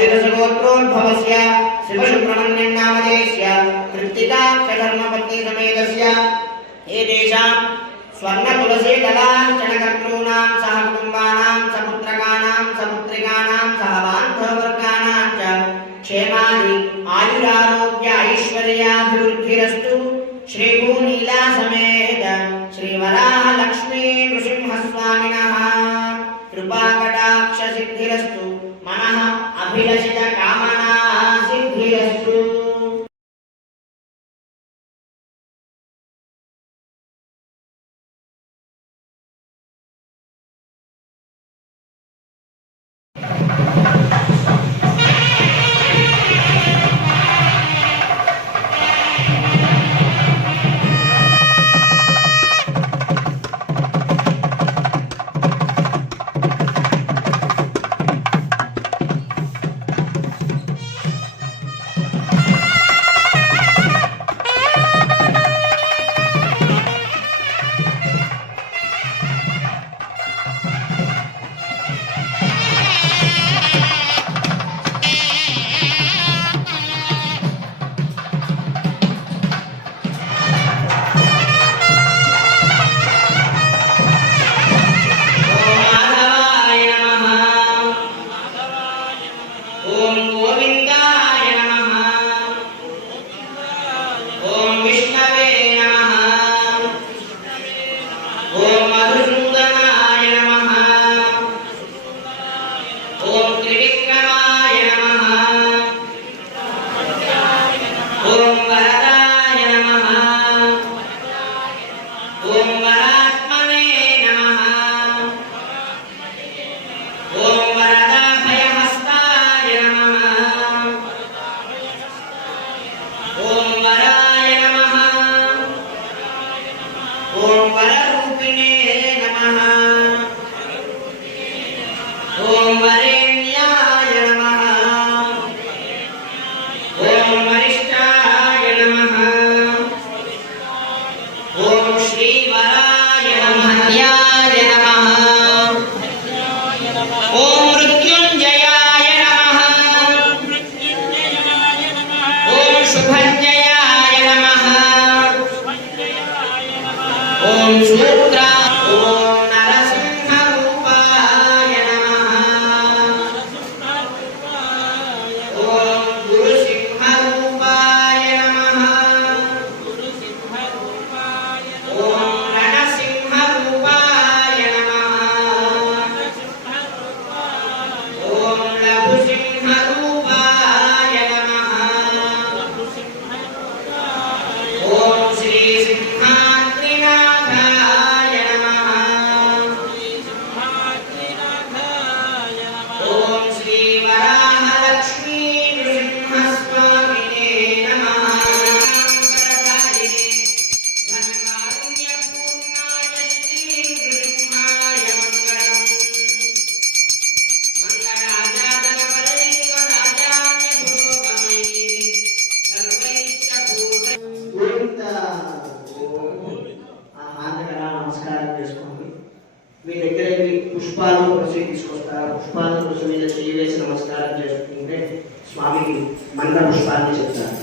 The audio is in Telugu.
कौशिरसगोत्रोद्भवस्य शिवसुब्रह्मण्यं नामधेयस्य कृत्तिकाक्षधर्मपत्नीसमेतस्य एतेषां स्वर्णतुलसीदलाञ्चनकर्तॄणां सह कुटुम्बानां सपुत्रकानां सपुत्रिकानां सह बान्धववर्गाणां च क्षेमानि आयुरारोग्य ऐश्वर्याभिवृद्धिरस्तु Mira si te. ఓం గోవిందాయ నమ. ఓం విష్ణవే నమ. ఓం మధుసూదనాయ నమ. ఓం త్రివిక్రమాయ నమ. ఓం వరదాయ నమ. ఓం వర ఓం వరూపిణే నమ. ఓం వరేణ్యాయ నమ. ఓం వరిష్టాయ నమ. శ్రీవరాయ నమ. నమస్కారం చేసుకోండి మీ దగ్గర మీ పుష్పాలను తులసి తీసుకొస్తారా పుష్పాలను తులసి మీద చేయి వేసి నమస్కారం చేసుకుంటే స్వామికి మంగళ పుష్పాన్ని చెప్తారు